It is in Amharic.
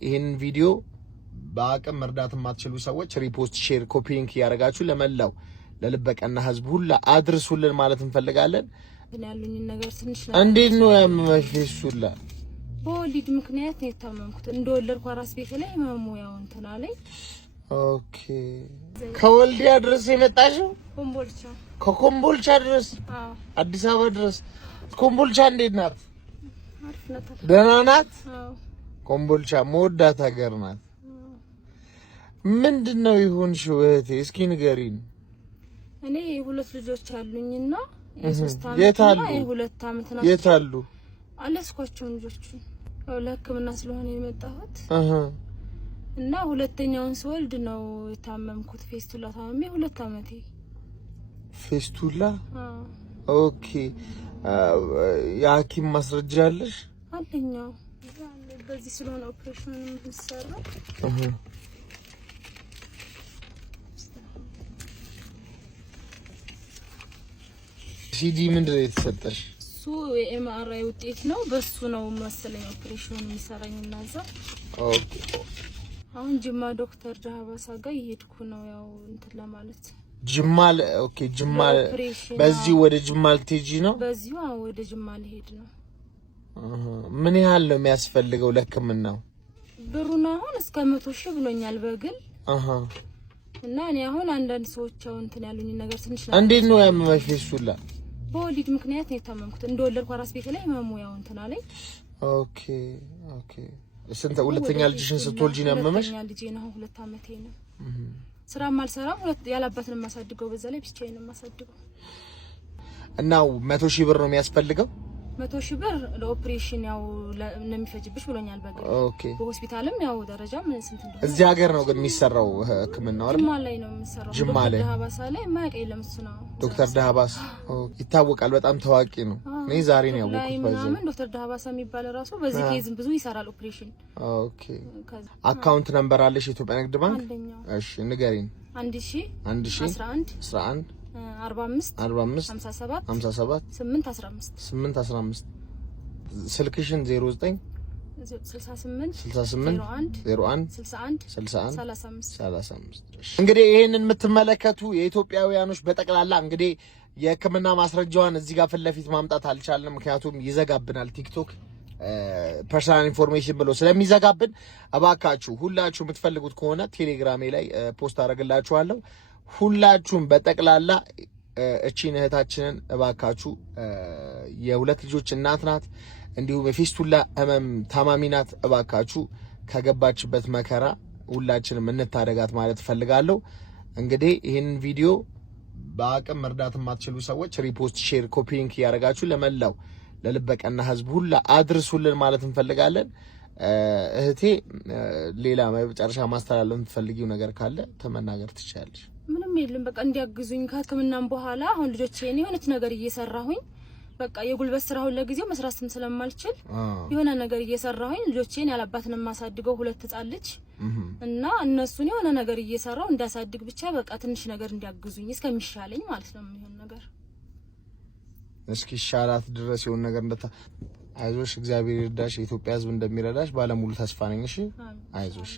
ይሄን ቪዲዮ በአቅም መርዳት የማትችሉ ሰዎች ሪፖስት፣ ሼር፣ ኮፒ ሊንክ ያደርጋችሁ ለመላው ለልበቀና ህዝብ ሁላ አድርሱልን ማለት እንፈልጋለን። ያሉኝ ነገር ትንሽ እንዴት ነው ያመመሽሱላ? በወሊድ ምክንያት ነው የታመምኩት። እንደወለድኩ አራስ ቤት ላይ ማሞያው እንትና ላይ። ኦኬ። ከወልዲያ ድረስ የመጣሽው? ኮምቦልቻ። ከኮምቦልቻ ድረስ? አዎ። አዲስ አበባ ድረስ። ኮምቦልቻ እንዴት ናት? አሪፍ ናት። ደህና ናት? አዎ። ኮምቦልቻ መወዳት ሀገር ናት። ምንድነው ይሁንሽው እህቴ? እስኪ ንገሪን። እኔ ሁለት ልጆች አሉኝና የሶስት አመትና የሁለት አመት ናቸው። የት አሉ? አለስኳቸው ልጆቹ። ለህክምና ስለሆነ የመጣሁት እና ሁለተኛውን ስወልድ ነው የታመምኩት። ፌስቱላ ታመሜ 2 አመቴ። ፌስቱላ? ኦኬ። የሐኪም ማስረጃ አለሽ? አለኛው። በዚህ ስለሆነ ኦፕሬሽን የምትሰራው ሲዲ ምንድን ነው የተሰጠሽ? እሱ የኤምአርአይ ውጤት ነው። በሱ ነው መሰለኝ ኦፕሬሽኑን የሚሰራኝና እዛ። ኦኬ። አሁን ጅማ ዶክተር ዳባሳ ጋር እየሄድኩ ነው ያው እንትን ለማለት። ጅማል? ኦኬ። ጅማል በዚህ ወደ ጅማል ልትሄጂ ነው? በዚሁ ወደ ጅማ ልሄድ ነው። ምን ያህል ነው የሚያስፈልገው ለህክምናው? ብሩን አሁን እስከ 100,000 ብሎኛል በግል። እና እኔ አሁን አንዳንድ ሰዎች አሁን እንትን ያሉኝ ነገር ትንሽ ነው። እንዴት ነው ያመመሽ ፌስቱላ? በወሊድ ምክንያት ነው የታመምኩት። እንደወለድኩ አራስ ቤት ላይ ማሞያው እንትና ላይ። ኦኬ ኦኬ። ስንት ሁለተኛ ልጅሽን ስትወልጂ ነው ያመመሽ? ሁለተኛ ልጄ ነው 2 አመቴ ነው። ስራም አልሰራም። ያላባትን ማሳድገው በዛ ላይ ብቻዬን ማሳድገው። እና 100,000 ብር ነው የሚያስፈልገው? 100,000 ብር ለኦፕሬሽን ያው ለሚፈጅብሽ ብሎኛል በግል። ኦኬ። በሆስፒታልም ያው ደረጃ ምን ስንት እንደሆነ። እዚህ ሀገር ነው ግን የሚሰራው ህክምናው አይደል? ጅማ ላይ ነው የሚሰራው። ጅማ ላይ ዳባሳ ላይ ማቀ የለም እሱ ነው ዶክተር ዳባሳ። ይታወቃል፣ በጣም ታዋቂ ነው። እኔ ዛሬ ነው ያወቅሁት። በዚህ ዶክተር ዳባሳ የሚባል ራሱ በዚህ ኬዝ ብዙ ይሰራል ኦፕሬሽን። ኦኬ። አካውንት ነምበር አለሽ የኢትዮጵያ ንግድ ባንክ? እሺ ንገሪኝ። 1000 11 45 57 8 15 ስልክሽን 09 68 01 35 እንግዲህ ይሄንን የምትመለከቱ የኢትዮጵያውያኖች በጠቅላላ እንግዲህ የህክምና ማስረጃዋን እዚህ ጋር ፊት ለፊት ማምጣት አልቻልንም፣ ምክንያቱም ይዘጋብናል ቲክቶክ ፐርሰናል ኢንፎርሜሽን ብሎ ስለሚዘጋብን። እባካችሁ ሁላችሁ የምትፈልጉት ከሆነ ቴሌግራሜ ላይ ፖስት አደርግላችኋለሁ። ሁላችሁም በጠቅላላ እቺን እህታችንን እባካችሁ የሁለት ልጆች እናት ናት፣ እንዲሁም የፌስቱላ ህመም ታማሚ ናት። እባካችሁ ከገባችበት መከራ ሁላችንም እንታደጋት ማለት ፈልጋለሁ። እንግዲህ ይህንን ቪዲዮ በአቅም መርዳት የማትችሉ ሰዎች ሪፖስት፣ ሼር፣ ኮፒ ሊንክ ያደርጋችሁ ለመላው ለልበቀና ህዝብ ሁላ አድርሱልን ማለት እንፈልጋለን። እህቴ ሌላ መጨረሻ ማስተላለፍ የምትፈልጊው ነገር ካለ ተመናገር ትችላለሽ። ምንም የለም፣ በቃ እንዲያግዙኝ ከህክምናም በኋላ አሁን ልጆቼ እኔ የሆነች ነገር እየሰራሁኝ በቃ የጉልበት ስራ ሁሉ ለጊዜው መስራትም ስለማልችል የሆነ ነገር እየሰራሁኝ ልጆቼን ያላባትን ማሳድገው 2 ህጻን ልጅ እና እነሱን የሆነ ነገር እየሰራው እንዳሳድግ ብቻ በቃ ትንሽ ነገር እንዲያግዙኝ እስከሚሻለኝ ማለት ነው የሚሆን ነገር እስኪ ሻላት ድረስ የሆነ ነገር አይዞሽ፣ እግዚአብሔር ይርዳሽ፣ የኢትዮጵያ ህዝብ እንደሚረዳሽ ባለሙሉ ተስፋ ነኝ። እሺ አይዞሽ።